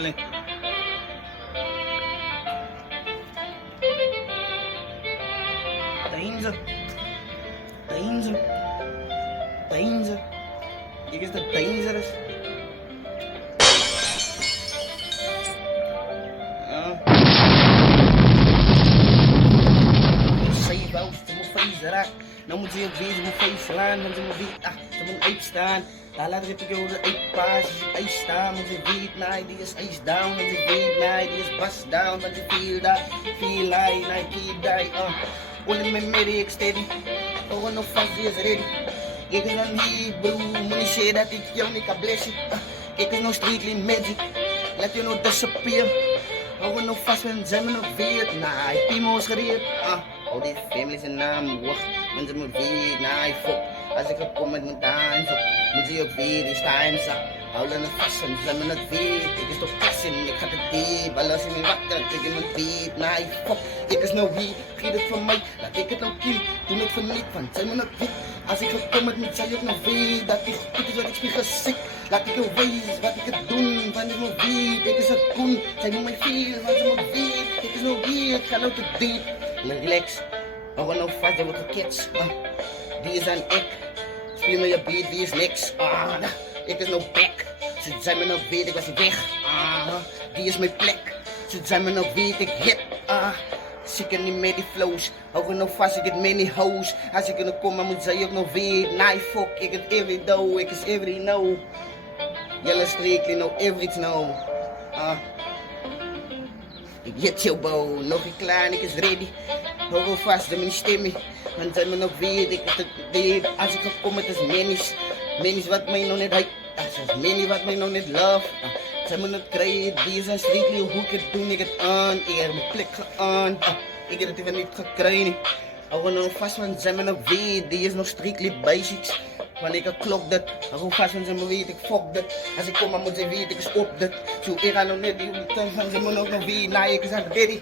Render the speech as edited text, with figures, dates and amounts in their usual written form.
family. Danger. Danger. Danger. Hier is de dangerous. Save out, ze moet face raak. Nou moet je weer, ze moet face slaan, want ze moet weer, ze moet uitstaan. Daar laat ik je over uitpaas, als je uitstaan, want je weet, nee, die is ice down, want je weet, nee, die is bust down, want je feel that, feel like, nee, keep die, Only my medic steady, oh, no fast is ready. Ik is dan hier, bro, moet niet zeggen dat ik jou niet kan blessen. Ik is nog strictly magic, let you know disappear. Oh, no fast when zijn we nog weer, nah, ik pimo is gereed, Oh, die family zijn naam, wacht, want ze moet weer, nah, fuck. Als ik kom met mijn time, moet je ook weer die time zak. Houden het vast en zijn we het weet. Ik is toch passen, ik ga het diep. Alles in mijn water, ik in mijn diep. Nee, fuck, ik is nou hier, geef het van mij. Laat ik het nou kill, doe het voor niet, want zijn we het weet. Als ik kom met mijn zij ook nog weet. Dat ik goed is wat ik spiegel ziek. Laat ik jou wijzen wat ik het doen, want ik moet weet. Ik is het koen, zij moet mij veel, want ze moet weet. Ik is nou hier, ik ga nou te diep. Relax, hou nou vast, je wordt geketst. Die is aan ik. Speel me je beat, wie is niks. Ik is nou back. Ze zijn me nou weet, ik was weg. Die is mijn plek. Ze zijn me nou weet, ik hit. Zeker niet met die flows. Hou nou vast, ik het many hoes. Als ik er nog kom, dan moet zij ook nog weet. Nee, fuck, ik het every do. Ik is every know. Jelle streek, you know everything now. Ik hit jou bow, nog een klaar, ik is ready. Hou wel vast, de mijn stemmen. Want zij me nog weet, ik het deed. Als ik kom, het is menis. Menis wat mij nog niet uit. Menis wat mij nog niet love. Zij me nog krijgen, die zijn strictly hoe ik het doe, ik het aan. Ik heb mijn plek aan. Ik heb het even niet gekregen. Hou nou vast, want zij me nog weet, die is nog strictly basics. Wanneer ik klok dat, hou vast, want ze me weet, ik fuck dat. Als ik kom, dan moet ze weten, ik is op dat. Zo, ik ga nog net die tuin van ze me nog weten, nou, ik is aan de daddy.